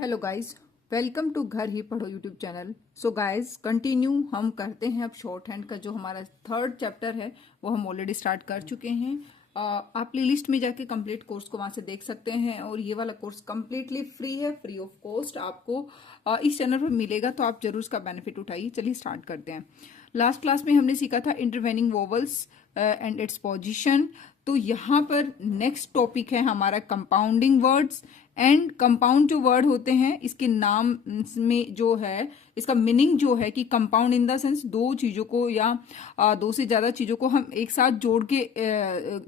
Hello guys, welcome to घर ही पढ़ो YouTube channel. So guys, continue हम करते हैं अब शॉर्ट हैंड का जो हमारा थर्ड चैप्टर है वो हम ऑलरेडी स्टार्ट कर चुके हैं। आप प्लेलिस्ट में जाके कंप्लीट कोर्स को वहां से देख सकते हैं और ये वाला कोर्स कंप्लीटली फ्री है, फ्री ऑफ कॉस्ट आपको इस चैनल पर मिलेगा, तो आप जरूर उसका बेनिफिट उठाइए। चलिए स्टार्ट करते हैं। लास्ट क्लास में हमने सीखा था intervening vowels and its position. तो यहाँ पर नेक्स्ट टॉपिक है हमारा कंपाउंडिंग वर्ड्स एंड कंपाउंड जो वर्ड होते हैं इसके नाम में जो है इसका मीनिंग जो है कि कंपाउंड इन द सेंस दो चीजों को या दो से ज्यादा चीजों को हम एक साथ जोड़ के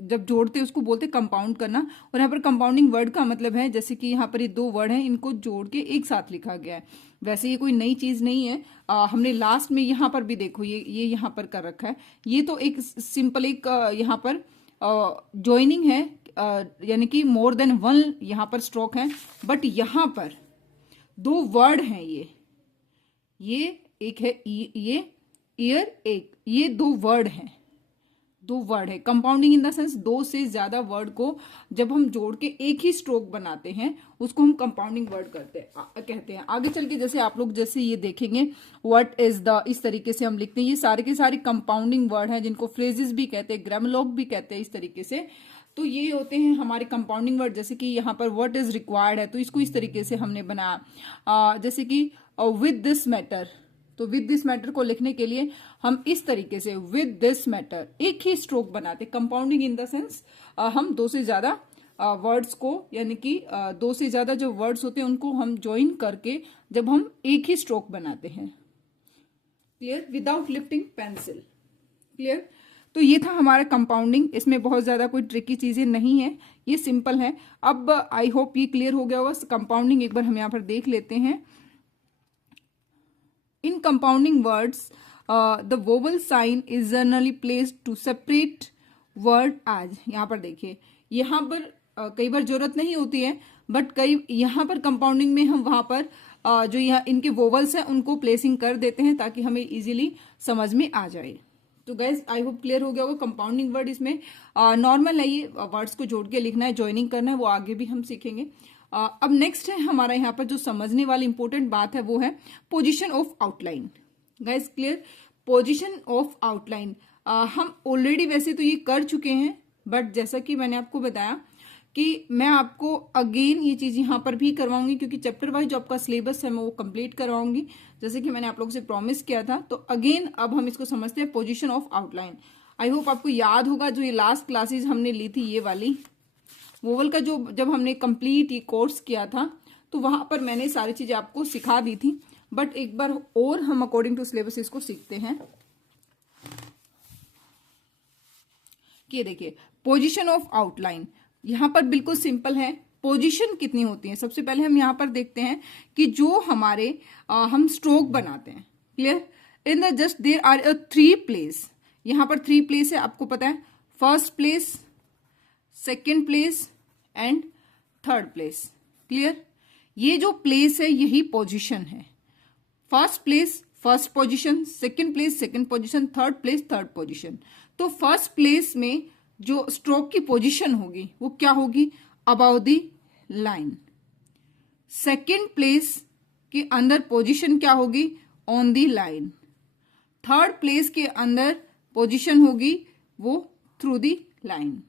जब जोड़ते उसको बोलते कंपाउंड करना। और यहाँ पर कंपाउंडिंग वर्ड का मतलब है जैसे कि यहाँ पर ये दो वर्ड हैं इनको जोड़ के एक साथ लिखा गया है। वैसे ये कोई नई चीज नहीं है। हमने लास्ट में यहाँ पर भी देखो ये यहाँ पर कर रखा है। ये तो एक सिंपल एक यहाँ पर ज्वाइनिंग है, यानी कि मोर देन वन यहां पर स्ट्रोक है। बट यहां पर दो वर्ड हैं, ये एक है ये ईयर, एक ये दो वर्ड हैं, दो वर्ड है। कंपाउंडिंग इन द सेंस दो से ज्यादा वर्ड को जब हम जोड़ के एक ही स्ट्रोक बनाते हैं उसको हम कंपाउंडिंग वर्ड कहते हैं। आगे चल के जैसे आप लोग जैसे ये देखेंगे व्हाट इज द, इस तरीके से हम लिखते हैं। ये सारे के सारे कंपाउंडिंग वर्ड हैं जिनको फ्रेजेस भी कहते हैं, ग्रामलॉग भी कहते हैं इस तरीके से। तो ये होते हैं हमारे कंपाउंडिंग वर्ड। जैसे कि यहाँ पर व्हाट इज रिक्वायर्ड है तो इसको इस तरीके से हमने बनाया। जैसे कि विद दिस मैटर, तो विद दिस मैटर को लिखने के लिए हम इस तरीके से विद दिस मैटर एक ही स्ट्रोक बनाते। कंपाउंडिंग इन द सेंस हम दो से ज्यादा वर्ड्स को, यानी कि दो से ज्यादा जो वर्ड्स होते हैं उनको हम ज्वाइन करके जब हम एक ही स्ट्रोक बनाते हैं। Clear? Without lifting pencil. Clear? तो ये था हमारा कंपाउंडिंग। इसमें बहुत ज्यादा कोई ट्रिकी चीजें नहीं है, ये सिंपल है। अब आई होप ये क्लियर हो गया होगा। कंपाउंडिंग एक बार हम यहाँ पर देख लेते हैं। In compounding words, the vowel sign is generally placed to separate word as। यहाँ पर देखिए, यहाँ पर कई बार जरूरत नहीं होती है, बट कई यहाँ पर कंपाउंडिंग में हम वहां पर जो यहाँ इनके वोवल्स हैं उनको प्लेसिंग कर देते हैं ताकि हमें इजीली समझ में आ जाए। तो गाइज आई होप क्लियर हो गया होगा। कंपाउंडिंग वर्ड इसमें नॉर्मल है, ये वर्ड्स को जोड़ के लिखना है, ज्वाइनिंग करना है, वो आगे भी हम सीखेंगे। अब नेक्स्ट है हमारा यहाँ पर जो समझने वाली इंपॉर्टेंट बात है वो है position of outline. Guys clear? Position of outline हम ऑलरेडी वैसे तो ये कर चुके हैं, बट जैसा कि मैंने आपको बताया कि मैं आपको अगेन ये चीज यहाँ पर भी करवाऊंगी क्योंकि चैप्टर वाइज जो आपका सिलेबस है मैं वो कंप्लीट करवाऊंगी जैसे कि मैंने आप लोगों से प्रॉमिस किया था। तो अगेन अब हम इसको समझते हैं, position of outline. I hope आपको याद होगा जो ये लास्ट क्लासेस हमने ली थी, ये वाली वोवल का जो जब हमने कंप्लीट ये कोर्स किया था तो वहां पर मैंने सारी चीजें आपको सिखा दी थी। बट एक बार और हम अकॉर्डिंग टू सिलेबस इसको सीखते हैं। कि देखिए पोजीशन ऑफ आउटलाइन यहां पर बिल्कुल सिंपल है। पोजीशन कितनी होती है सबसे पहले हम यहां पर देखते हैं कि जो हमारे हम स्ट्रोक बनाते हैं। Clear? In the just there are three place. यहां पर थ्री प्लेस है, आपको पता है, first place, second place and third place. Clear? ये जो प्लेस है यही पोजीशन है। First place first position, second place second position, third place third position. तो फर्स्ट प्लेस में जो स्ट्रोक की पोजीशन होगी वो क्या होगी? About the line. Second place के अंदर पोजीशन क्या होगी? On the line. Third place के अंदर पोजीशन होगी वो थ्रू द लाइन।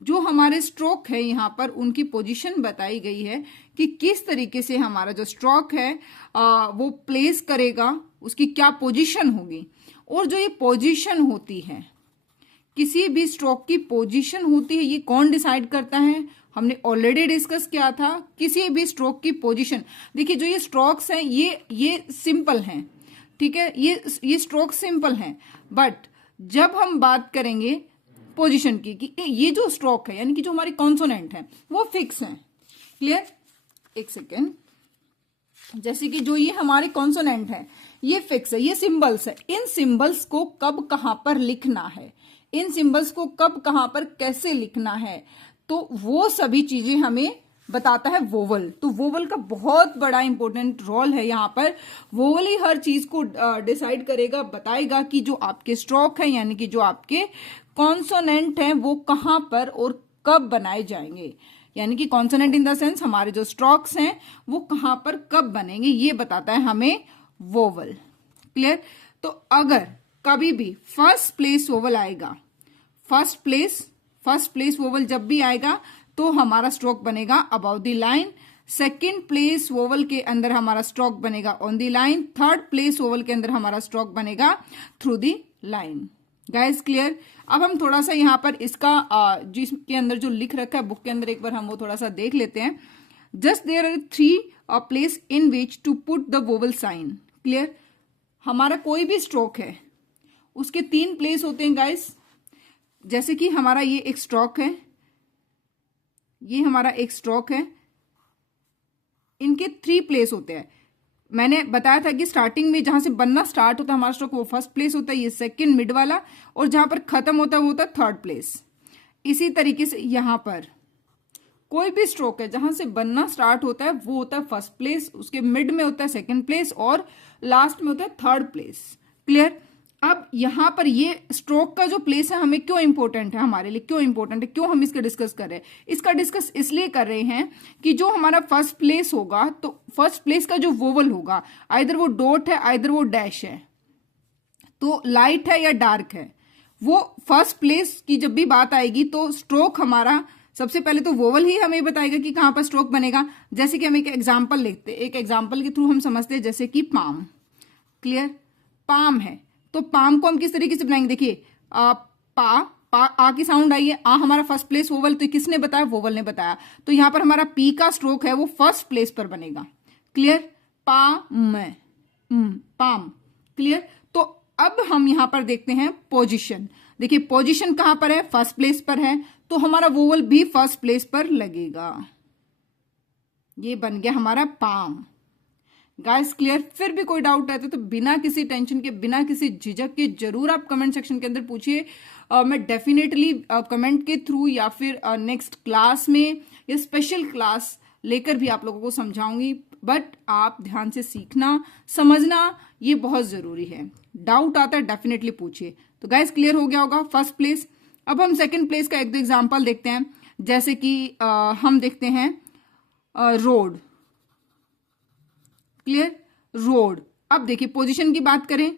जो हमारे स्ट्रोक है यहां पर उनकी पोजीशन बताई गई है कि किस तरीके से हमारा जो स्ट्रोक है वो प्लेस करेगा, उसकी क्या पोजीशन होगी। और जो ये पोजीशन होती है, किसी भी स्ट्रोक की पोजीशन होती है, ये कौन डिसाइड करता है? हमने ऑलरेडी डिस्कस किया था। किसी भी स्ट्रोक की पोजीशन, देखिए जो ये स्ट्रोक्स हैं ये सिंपल हैं, ठीक है, ये स्ट्रोक सिंपल हैं। बट जब हम बात करेंगे पोजीशन की कि ये जो स्ट्रोक है यानी कि जो हमारी कॉन्सोनेंट है वो फिक्स है। क्लियर? एक सेकेंड। जैसे कि जो ये हमारे कॉन्सोनेंट है ये फिक्स है, ये सिंबल्स है। इन सिंबल्स को कब कहां पर लिखना है, इन सिंबल्स को कब कहां पर कैसे लिखना है, तो वो सभी चीजें हमें बताता है वोवल। तो वोवल का बहुत बड़ा इंपॉर्टेंट रोल है यहाँ पर। वोवल ही हर चीज को डिसाइड करेगा, बताएगा कि जो आपके स्ट्रोक है यानी कि जो आपके कॉन्सोनेंट हैं वो कहां पर और कब बनाए जाएंगे। यानी कि कॉन्सोनेंट इन द सेंस हमारे जो स्ट्रोक्स हैं वो कहां पर कब बनेंगे ये बताता है हमें वोवल। क्लियर? तो अगर कभी भी फर्स्ट प्लेस वोवल आएगा, फर्स्ट प्लेस वोवल जब भी आएगा तो हमारा स्ट्रोक बनेगा about the line. Second place vowel के अंदर हमारा स्ट्रोक बनेगा on the line. Third place vowel के अंदर हमारा स्ट्रोक बनेगा through the line. Guys clear? अब हम थोड़ा सा यहाँ पर इसका जिसके अंदर जो लिख रखा है बुक के अंदर एक बार हम वो थोड़ा सा देख लेते हैं। Just there are 3 place in which to put the vowel sign. Clear? हमारा कोई भी स्ट्रोक है उसके 3 प्लेस होते हैं गाइस। जैसे कि हमारा ये एक स्ट्रोक है, ये हमारा एक स्ट्रोक है, इनके 3 प्लेस होते हैं। मैंने बताया था कि स्टार्टिंग में जहां से बनना स्टार्ट होता है हमारा स्ट्रोक वो फर्स्ट प्लेस होता है, ये सेकंड मिड वाला, और जहां पर खत्म होता है वो होता है थर्ड प्लेस। इसी तरीके से यहां पर कोई भी स्ट्रोक है जहां से बनना स्टार्ट होता है वो होता है फर्स्ट प्लेस, उसके मिड में होता है सेकंड प्लेस और लास्ट में होता है थर्ड प्लेस। क्लियर? अब यहां पर ये स्ट्रोक का जो प्लेस है हमें क्यों इंपॉर्टेंट है, हमारे लिए क्यों इंपॉर्टेंट है, क्यों हम इसका डिस्कस कर रहे हैं? इसका डिस्कस इसलिए कर रहे हैं कि जो हमारा फर्स्ट प्लेस होगा तो फर्स्ट प्लेस का जो वोवल होगा आइदर वो डॉट है आइदर वो डैश है, तो लाइट है या डार्क है, वो फर्स्ट प्लेस की जब भी बात आएगी तो स्ट्रोक हमारा सबसे पहले तो वोवल ही हमें बताएगा कि कहां पर स्ट्रोक बनेगा। जैसे कि हम एक एग्जाम्पल लिखते हैं, एक एग्जाम्पल के थ्रू हम समझते हैं, जैसे कि पाम। क्लियर? पाम है तो पाम को हम किस तरीके से बनाएंगे? देखिए आ की साउंड आई है, आ हमारा फर्स्ट प्लेस वोवल, तो किसने बताया? वोवल ने बताया। तो यहां पर हमारा पी का स्ट्रोक है वो फर्स्ट प्लेस पर बनेगा। क्लियर? पाम। क्लियर? तो अब हम यहां पर देखते हैं पोजीशन। देखिए पोजीशन कहां पर है? फर्स्ट प्लेस पर है, तो हमारा वोवल भी फर्स्ट प्लेस पर लगेगा। ये बन गया हमारा पाम। Guys clear? फिर भी कोई डाउट रहता है तो बिना किसी टेंशन के, बिना किसी झिझक के जरूर आप कमेंट सेक्शन के अंदर पूछिए। मैं डेफिनेटली कमेंट के थ्रू या फिर नेक्स्ट क्लास में या स्पेशल क्लास लेकर भी आप लोगों को समझाऊंगी। बट आप ध्यान से सीखना, समझना ये बहुत जरूरी है। डाउट आता है डेफिनेटली पूछिए। तो गाइस क्लियर हो गया होगा फर्स्ट प्लेस। अब हम सेकंड प्लेस का एक दो एग्जांपल देखते हैं। जैसे कि हम देखते हैं रोड। क्लियर? रोड। अब देखिए पोजीशन की बात करें,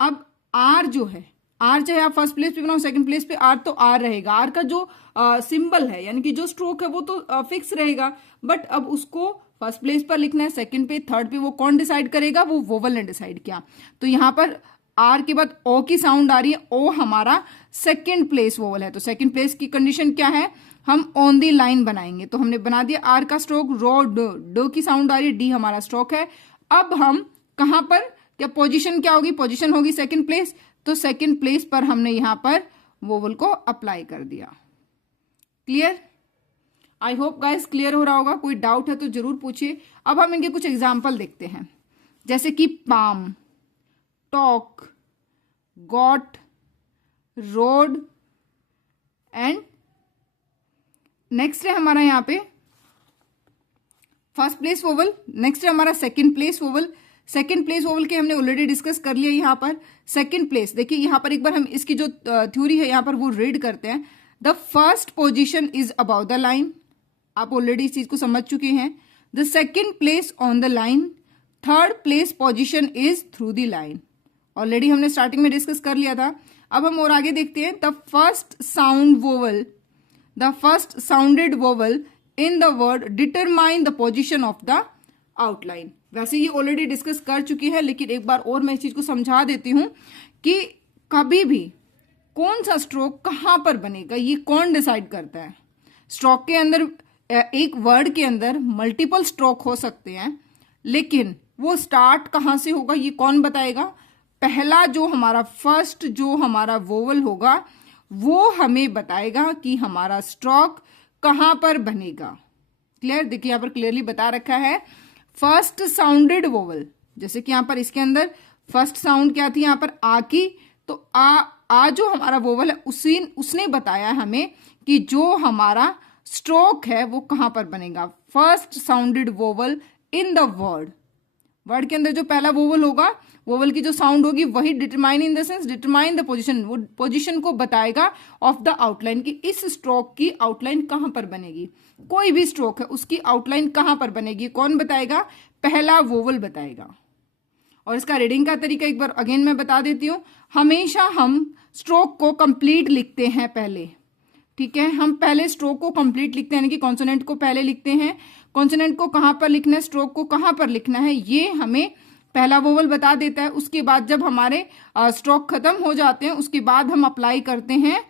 अब आर जो है, आर चाहे आप फर्स्ट प्लेस पे बनाओ सेकंड प्लेस पे, आर तो आर रहेगा। आर का जो सिंबल है यानी कि जो स्ट्रोक है वो तो फिक्स रहेगा, बट अब उसको फर्स्ट प्लेस पर लिखना है, सेकंड पे, थर्ड पे, वो कौन डिसाइड करेगा? वो वोवल ने डिसाइड किया। तो यहां पर आर के बाद ओ की साउंड आ रही है, ओ हमारा सेकंड प्लेस वोवल है, तो सेकंड प्लेस की कंडीशन क्या है? हम ऑन दी लाइन बनाएंगे। तो हमने बना दिया आर का स्ट्रोक, रोड, डो की साउंड आ रही है, डी हमारा स्ट्रोक है। अब हम कहां पर, क्या पोजीशन क्या होगी? पोजीशन होगी सेकंड प्लेस, तो सेकंड प्लेस पर हमने यहां पर वोवल को अप्लाई कर दिया। Clear? I hope guys clear हो रहा होगा। कोई डाउट है तो जरूर पूछिए। अब हम इनके कुछ एग्जाम्पल देखते हैं, जैसे कि palm, talk, got, road and next है हमारा यहाँ पे फर्स्ट प्लेस वोवल, नेक्स्ट है हमारा second place vowel. Second place vowel के हमने ऑलरेडी डिस्कस कर लिया। यहाँ पर सेकंड प्लेस देखिए, यहाँ पर एक बार हम इसकी जो थ्योरी है यहाँ पर वो रीड करते हैं। The first position is about the line, आप ऑलरेडी इस चीज को समझ चुके हैं। The second place on the line, third place position is through the line, already हमने स्टार्टिंग में डिस्कस कर लिया था। अब हम और आगे देखते हैं। The first sound vowel, the first sounded vowel in the word determine the position of the outline. वैसे ये ऑलरेडी डिस्कस कर चुकी है, लेकिन एक बार और मैं इस चीज को समझा देती हूं कि कभी भी कौन सा स्ट्रोक कहां पर बनेगा ये कौन डिसाइड करता है। स्ट्रोक के अंदर, एक वर्ड के अंदर मल्टीपल स्ट्रोक हो सकते हैं, लेकिन वो स्टार्ट कहां से होगा ये कौन बताएगा? पहला जो हमारा फर्स्ट जो हमारा वोवल होगा वो हमें बताएगा कि हमारा स्ट्रोक कहां पर बनेगा। क्लियर? देखिए यहां पर क्लियरली बता रखा है फर्स्ट साउंडेड वोवल। जैसे कि यहां पर इसके अंदर फर्स्ट साउंड क्या थी? यहां पर आ की, तो आ जो हमारा वोवल है उसने बताया हमें कि जो हमारा स्ट्रोक है वो कहां पर बनेगा। First sounded vowel in the word, word के अंदर जो पहला वोवल होगा, वोवल की जो साउंड होगी वही determine in the sense determine the position, वो पोजीशन को बताएगा ऑफ द आउटलाइन कि इस स्ट्रोक की आउटलाइन कहां पर बनेगी। कोई भी स्ट्रोक है उसकी आउटलाइन कहां पर बनेगी, कौन बताएगा, पहला वोवल बताएगा। और इसका रीडिंग का तरीका एक बार अगेन मैं बता देती हूँ। हमेशा हम स्ट्रोक को कंप्लीट लिखते हैं पहले, ठीक है, हम पहले स्ट्रोक को कंप्लीट लिखते हैं, यानी कि कॉन्सोनेंट को पहले लिखते हैं। कॉन्सोनेंट को कहां पर लिखना है, स्ट्रोक को कहां पर लिखना है, ये हमें पहला वोवल बता देता है। उसके बाद जब हमारे स्ट्रोक खत्म हो जाते हैं उसके बाद हम अप्लाई करते हैं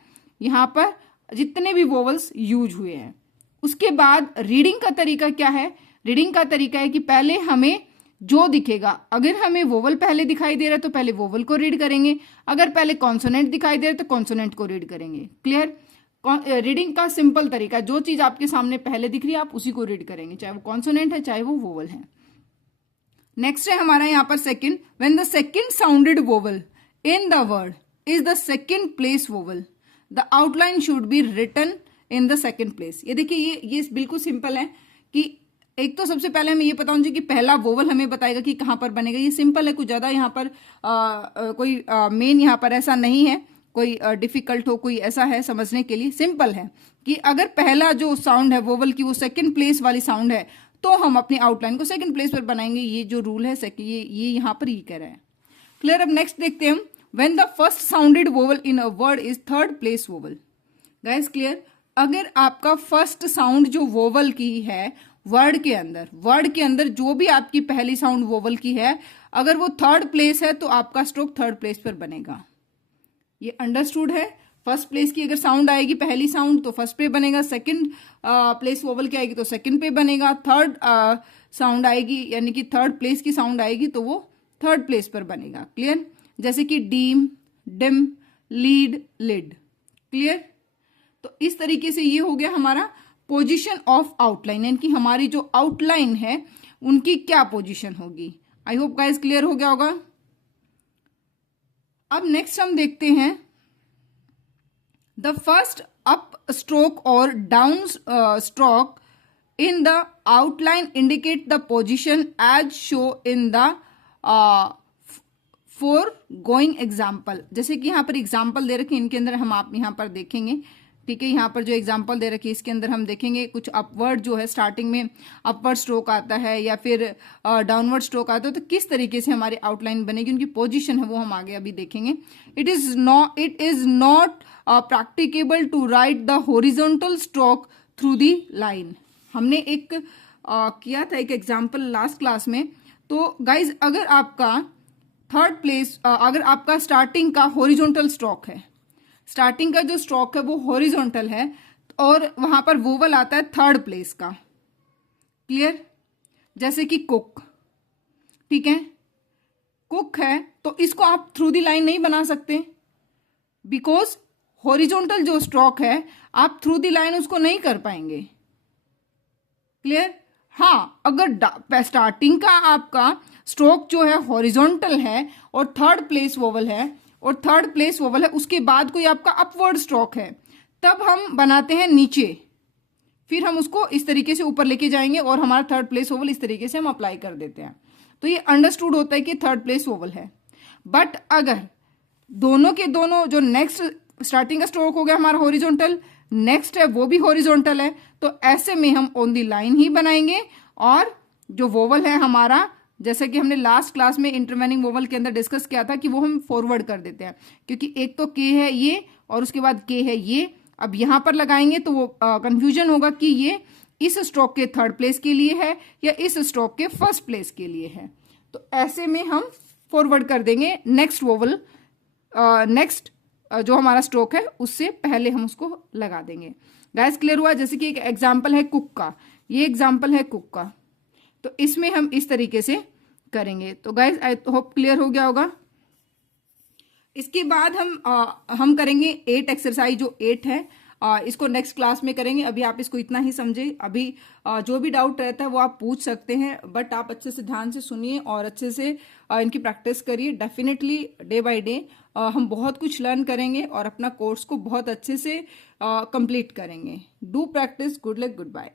यहां पर जितने भी वोवल्स यूज हुए हैं। उसके बाद रीडिंग का तरीका क्या है, रीडिंग का तरीका है कि पहले हमें जो दिखेगा, अगर हमें वोवल पहले दिखाई दे रहा है तो पहले वोवल को रीड करेंगे, अगर पहले कॉन्सोनेंट दिखाई दे रहा है तो कॉन्सोनेंट को रीड करेंगे। क्लियर, रीडिंग का सिंपल तरीका, जो चीज आपके सामने पहले दिख रही है आप उसी को रीड करेंगे, चाहे वो कॉन्सोनेंट है चाहे वो वोवल है। नेक्स्ट है हमारा यहाँ पर second, when the second sounded vowel in the word is the second place vowel the outline should be written in the second place. ये देखिए ये बिल्कुल सिंपल है कि एक तो सबसे पहले हमें ये पता होना चाहिए कि पहला वोवल हमें बताएगा कि कहां पर बनेगा। ये सिंपल है, कुछ ज्यादा यहाँ पर कोई मेन यहाँ पर ऐसा नहीं है, कोई डिफिकल्ट हो कोई ऐसा है समझने के लिए। सिंपल है कि अगर पहला जो साउंड है वोवल की वो सेकंड प्लेस वाली साउंड है तो हम अपनी आउटलाइन को सेकंड प्लेस पर बनाएंगे। ये जो रूल है ये यहाँ पर ये कह रहा है। क्लियर, अब नेक्स्ट देखते हैं हम, when the first sounded vowel in a word is third place vowel. Guys clear, अगर आपका फर्स्ट साउंड जो वोवल की है वर्ड के अंदर जो भी आपकी पहली साउंड वोवल की है अगर वो थर्ड प्लेस है तो आपका स्ट्रोक थर्ड प्लेस पर बनेगा। ये अंडरस्टूड है। फर्स्ट प्लेस की अगर साउंड आएगी पहली साउंड तो फर्स्ट पे बनेगा, सेकंड प्लेस वोवल की आएगी तो सेकंड पे बनेगा, थर्ड साउंड आएगी यानी कि थर्ड प्लेस की साउंड आएगी तो वो थर्ड प्लेस पर बनेगा। क्लियर, जैसे कि deem, dim, lead, lid. Clear, तो इस तरीके से ये हो गया हमारा पोजीशन ऑफ आउटलाइन, यानी कि हमारी जो आउटलाइन है उनकी क्या पोजीशन होगी। आई होप गाइस क्लियर हो गया होगा। अब नेक्स्ट हम देखते हैं द फर्स्ट अप स्ट्रोक और down stroke in the outline indicate the position as show in the foregoing example. जैसे कि यहाँ पर एग्जाम्पल दे रखे इनके अंदर हम आप यहाँ पर देखेंगे, ठीक है, यहाँ पर जो एग्जाम्पल दे रखी है इसके अंदर हम देखेंगे कुछ अपवर्ड जो है स्टार्टिंग में अपवर्ड स्ट्रोक आता है या फिर डाउनवर्ड स्ट्रोक आता है तो किस तरीके से हमारी आउटलाइन बनेगी, उनकी पोजीशन है वो हम आगे अभी देखेंगे। It is not practicable to write the horizontal stroke through the line. हमने एक किया था एक एग्जाम्पल लास्ट क्लास में। तो गाइज अगर आपका थर्ड प्लेस अगर आपका स्टार्टिंग का हॉरिजॉन्टल स्ट्रोक है, स्टार्टिंग का जो स्ट्रोक है वो हॉरिजॉन्टल है और वहां पर वोवल आता है थर्ड प्लेस का। क्लियर, जैसे कि कुक, ठीक है, कुक है तो इसको आप थ्रू दी लाइन नहीं बना सकते बिकॉज हॉरिजॉन्टल जो स्ट्रोक है आप थ्रू दी लाइन उसको नहीं कर पाएंगे। क्लियर, हाँ, अगर स्टार्टिंग का आपका स्ट्रोक जो है हॉरिजॉन्टल है और थर्ड प्लेस वोवल है उसके बाद कोई आपका अपवर्ड स्ट्रोक है तब हम बनाते हैं नीचे, फिर हम उसको इस तरीके से ऊपर लेके जाएंगे और हमारा थर्ड प्लेस वोवल इस तरीके से हम अप्लाई कर देते हैं। तो ये अंडरस्टूड होता है कि थर्ड प्लेस वोवल है। बट अगर दोनों के दोनों जो नेक्स्ट स्टार्टिंग का स्ट्रोक हो गया हमारा हॉरिजॉन्टल, नेक्स्ट है वो भी हॉरिजॉन्टल है, तो ऐसे में हम ऑन दी लाइन ही बनाएंगे और जो वोवल है हमारा, जैसे कि हमने लास्ट क्लास में इंटरवेनिंग वोवल के अंदर डिस्कस किया था कि वो हम फॉरवर्ड कर देते हैं क्योंकि एक तो के है ये और उसके बाद के है ये। अब यहां पर लगाएंगे तो वो कंफ्यूजन होगा कि ये इस स्ट्रोक के थर्ड प्लेस के लिए है या इस स्ट्रोक के फर्स्ट प्लेस के लिए है। तो ऐसे में हम फॉरवर्ड कर देंगे नेक्स्ट वोवल, नेक्स्ट जो हमारा स्ट्रोक है उससे पहले हम उसको लगा देंगे। गाइस क्लियर हुआ। जैसे कि एक एग्जाम्पल है कुक का, ये एग्जाम्पल है कुक का, तो इसमें हम इस तरीके से करेंगे। तो गाइस आई होप क्लियर हो गया होगा। इसके बाद हम करेंगे 8 एक्सरसाइज जो 8 है इसको नेक्स्ट क्लास में करेंगे। अभी आप इसको इतना ही समझे। अभी जो भी डाउट रहता है वो आप पूछ सकते हैं, बट आप अच्छे से ध्यान से सुनिए और अच्छे से इनकी प्रैक्टिस करिए। डेफिनेटली डे बाय डे हम बहुत कुछ लर्न करेंगे और अपना कोर्स को बहुत अच्छे से कंप्लीट करेंगे। Do practice. Good luck, good bye.